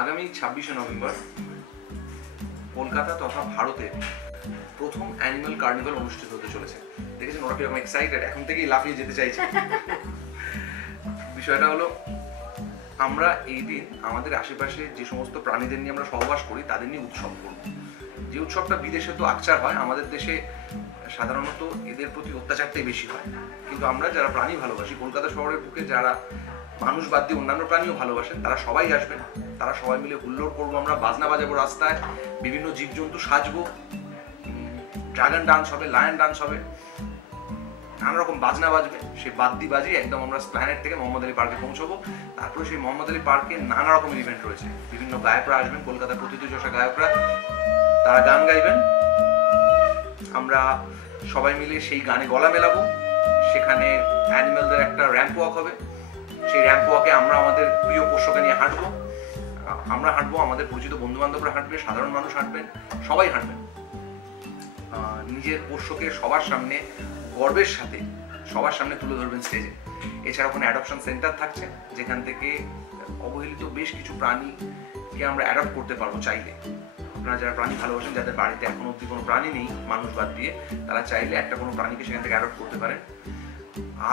আগামী 26শে নভেম্বর কলকাতা তথা ভারতে প্রথম অ্যানিমাল কার্নিভাল অনুষ্ঠিত হতে চলেছে। দেখেছেন ওরা কিরকম এক্সাইটেড, এখন থেকেই লাফিয়ে যেতে চাইছে। বিষয়টা হলো, আমরা এই দিন আমাদের আশেপাশে যে সমস্ত প্রাণীদের নিয়ে আমরা সহবাস করি তাদের নিয়ে উৎসব করব। যে উৎসবটা বিদেশে তো আকচার হয়, আমাদের দেশে সাধারণত এদের প্রতি অত্যাচারটাই বেশি হয়। কিন্তু আমরা যারা প্রাণী ভালোবাসি, কলকাতা শহরের বুকে যারা মানুষ বাদ দিয়ে অন্যান্য প্রাণীও ভালোবাসেন, তারা সবাই আসবেন। তারা সবাই মিলে হুল্লোড় করবো, আমরা বাজনা বাজাবো রাস্তায়, বিভিন্ন জীবজন্তু সাজবো, ড্রাগন ডান্স হবে, লায়ন ডান্স হবে, নানা রকম বাজনা বাজবে। সেই বাদ্যি বাজিয়ে একদম আমরা প্ল্যানেট থেকে মোহাম্মদ আলী পার্কে পৌঁছবো। তারপরে সেই মোহাম্মদ আলী পার্কে নানা রকমের ইভেন্ট রয়েছে, বিভিন্ন গায়করা আসবেন, কলকাতার প্রথিতযশা গায়করা, তারা গান গাইবেন। আমরা সবাই মিলে সেই গানে গলা মেলাবো। সেখানে অ্যানিমেলদের একটা র্যাম্প ওয়াক হবে। সেই র্যাম্প ওয়াকে আমরা আমাদের প্রিয় পোষ্যকে নিয়ে হাঁটবো, আমরা হাঁটবো, আমাদের পরিচিত বন্ধু বান্ধবরা হাঁটবে, সাধারণ মানুষ হাঁটবেন, সবাই হাঁটবেন। নিজের পোষ্যকে সবার সামনে গর্বের সাথে সবার সামনে তুলে ধরবেন স্টেজে। এছাড়া কোনো অ্যাডপশন সেন্টার থাকছে, যেখান থেকে অবহেলিত বেশ কিছু প্রাণীকে আমরা অ্যাডপ্ট করতে পারবো চাইলে। আপনারা যারা প্রাণী ভালোবাসেন, যাদের বাড়িতে এখনো অব্দি কোনো প্রাণী নেই মানুষ বাদ দিয়ে, তারা চাইলে একটা কোনো প্রাণীকে সেখান থেকে অ্যাডপ্ট করতে পারেন।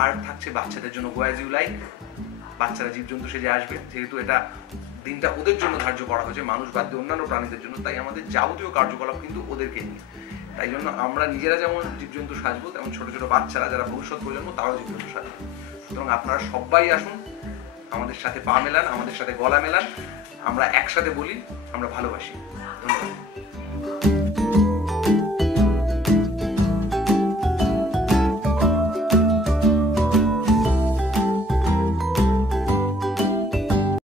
আর থাকছে বাচ্চাদের জন্য গো অ্যাজ ইউ লাইক, বাচ্চারা জীবজন্তু সেজে আসবে। যেহেতু এটা দিনটা ওদের জন্য ধার্য করা হয়েছে, মানুষ বাদ দিয়ে অন্যান্য প্রাণীদের জন্য, তাই আমাদের যাবতীয় কার্যকলাপ কিন্তু ওদেরকে নিয়ে। তাই জন্য আমরা নিজেরা যেমন জীবজন্তু সাজবো, তেমন ছোট ছোট বাচ্চারা যারা ভবিষ্যৎ প্রজন্ম, তারাও জীবজন্তু সাজবে। সুতরাং আপনারা সবাই আসুন, আমাদের সাথে পা মেলান, আমাদের সাথে গলা মেলান, আমরা একসাথে বলি আমরা ভালোবাসি। ধন্যবাদ।